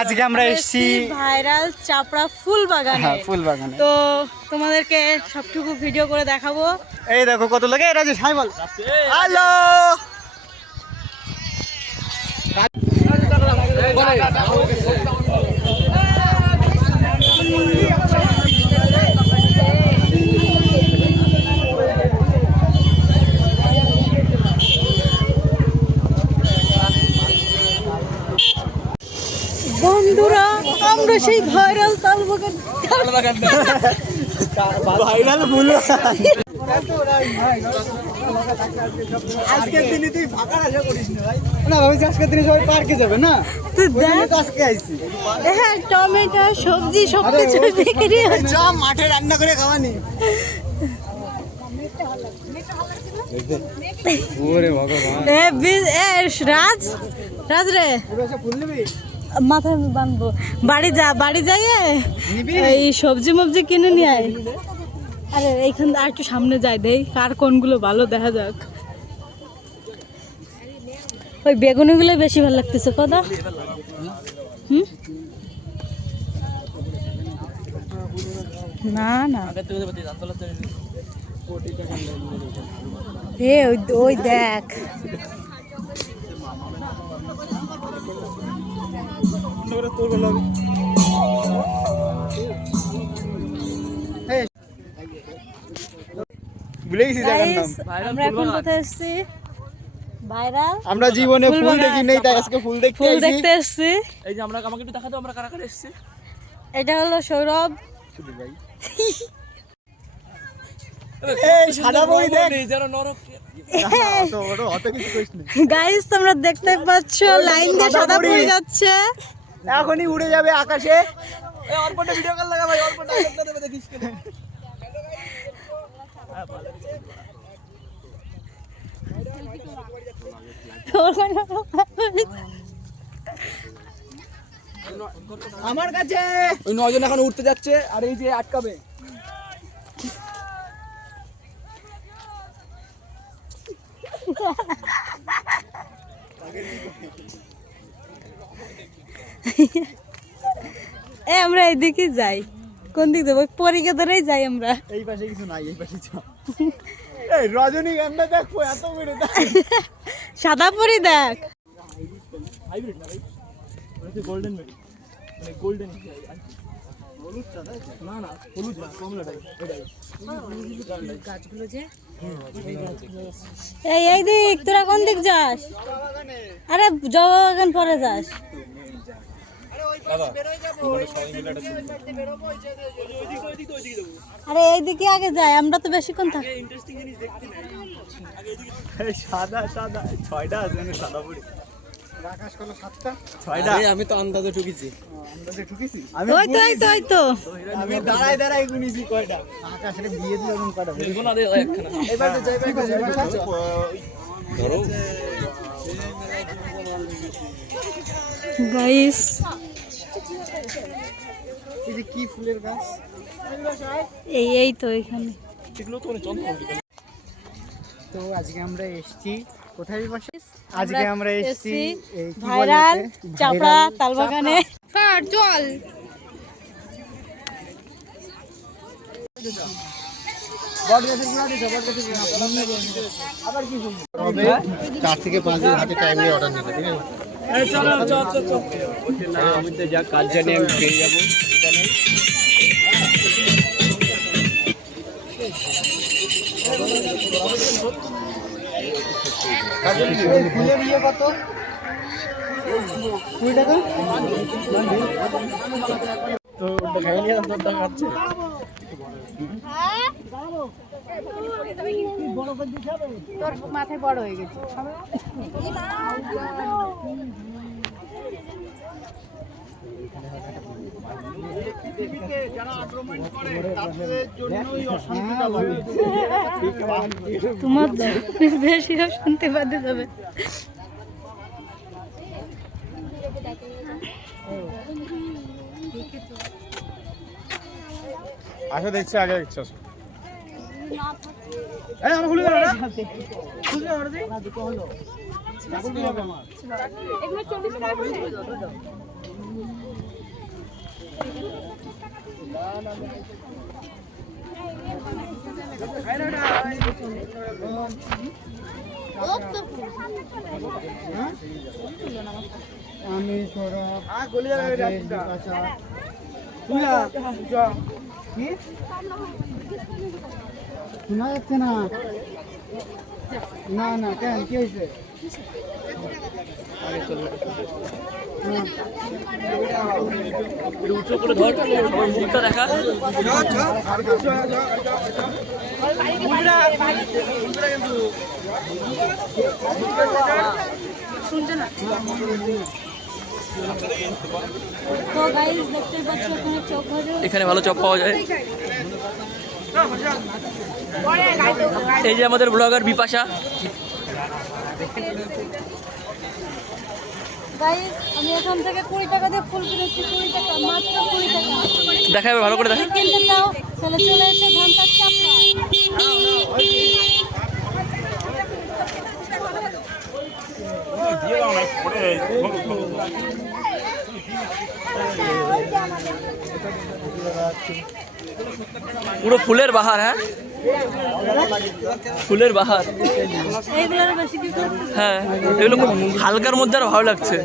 আজকে আমরা এসেছি ভাইরাল চাপড়া ফুল বাগানে। ফুল বাগানে। তো তোমাদেরকে সবটুকু ভিডিও করে দেখাবো। এই দেখো কত লোক। এই রাজেশ হাই বল। হ্যালো। বন্ধুরা আমরা সেই ভাইরাল তাল বাগান ভাইরাল ফুল আজকের দিনে তুই ফাঁকা আশা করিস না ভাই। না ভাবছি আজকের দিনে সবাই পার্কে যাবে না, তো দেখ আজকে আইছি। হ্যাঁ টমেটো সবজি সব কিছু বিক্রি হচ্ছে। চা মাঠে রান্না করে খাওয়ানি। ওরে ভগবান। রাজ রাজ রে ফুল নিবি? মাথায় বাঁধবো। বাড়ি যাইয়ে এই সবজি মবজি কিনে নিয়ে আয়। আরে এইখান আর একটু সামনে যাই দেই কার কোনগুলো ভালো দেখা যাক। ওই বেগুনিগুলো বেশি ভালো লাগতেছে কথা। না না হে ওই দেখ আমরা এখন কোথায় এসেছি? ভাইরাল। আমরা জীবনে ফুল দেখি নাই, তাই আজকে ফুল দেখতে এসেছি। এই যে আমরা আমাকে একটু দেখাতো আমরা কারা কারা এসেছি। এটা হলো সৌরভ। এই সাদা বই দেখ যারা নরক গাইস তোমরা দেখতে পাচ্ছ লাইন দিয়ে সাদা পড়ে যাচ্ছে। এখনই উড়ে যাবে আকাশে। এই অর্পণটা ভিডিও কল লাগা ভাই, অর্পণটা একটা দেবে দেখিস কেন। আমার কাছে ওই নয়জন এখন উঠতে যাচ্ছে আর এই যে আটকাবে। আমরা এইদিকে যাই। কোন দিক যাবো? পরীকে ধরেই যাই আমরা। এই পাশে কিছু নাই, এই পাশে চল। এই রজনীগন্ধা দেখো এত বড় সাদা পরি দেখ। হাইব্রিড না ভাই, এটা গোল্ডেন মেরি, মানে গোল্ডেন হলুদটা না না হলুদ না কমলাটাই এটাই গাছগুলো যে এই দিক। তোরা কোন দিক যাস? আরে জবা বাগান পরে যাস। আরে এইদিকে আগে যাই, আমরা তো বেশিক্ষণ থাকি। সাদা সাদা ছয়টা আছে না সাদা বড়ি। আকাশ কত সাতটা ছয়টা। আমি তো আন্দাজে ঠুকিছি। আন্দাজে ঠুকিছি ওই তো আমি দাঁড়ায় দাঁড়ায় গুনিছি কয়টা। আকাশে বিয়ে দিয়ে এরকম কয়টা দেখো না দে একখানা এবার যাইবে ধরো গাইস। এই যে কি ফুলের গাছ? এই তো এখানে। এগুলো তো চন্দ্র। তো আজকে আমরা এসেছি কোথায় বসে? আজকে আমরা এসেছি এই কি বলে ভাইরাল চাপড়া তালবাগানে। চল আবার কি হবে? 4 থেকে 5 দিন হাতে টাইম নিয়ে অর্ডার নিতে, ঠিক আছে? এই চল আমি তো যা কাজ জানি আমি পেয়ে যাবো। ফুলের ইয়ে কত? 20 টাকা। তো ফ্যামিলি তো দেখাচ্ছে। তোর মাথায় বড় হয়ে গেছে। তোমার বেশি শুনতে পারতে যাবে। আসো দেখছি আগে দেখছি। এই আমার খুলে দাও রে। খুলে দাও রে। দুটো হলো। এগুলো 40 টাকা করে। আমি সৌরভ বিপাশা। কি শোনা যাচ্ছে না? না না কেন কি হয়েছে? উঁচু করে ধর সবার মুখটা দেখা। তো গাইস দেখতে পাচ্ছ ওখানে চপ ভাজা। এখানে ভালো চপ পাওয়া যায়। এই যে আমাদের ব্লগার বিপাশা। গাইস আমি এখান থেকে 20 টাকা দিয়ে ফুল কিনেছি, 20 টাকা, মাত্র 20 টাকা। দেখা যাবে ভালো করে দেখা। যদি কিনতে চাও তাহলে চলে এসো ধানটার চাপড়া। পুরো ফুলের বাহার। হ্যাঁ ফুলের বাহার। এইগুলোর বেশি কি করতে? হ্যাঁ এগুলো খুব হালকার মধ্যে আর ভালো লাগছে।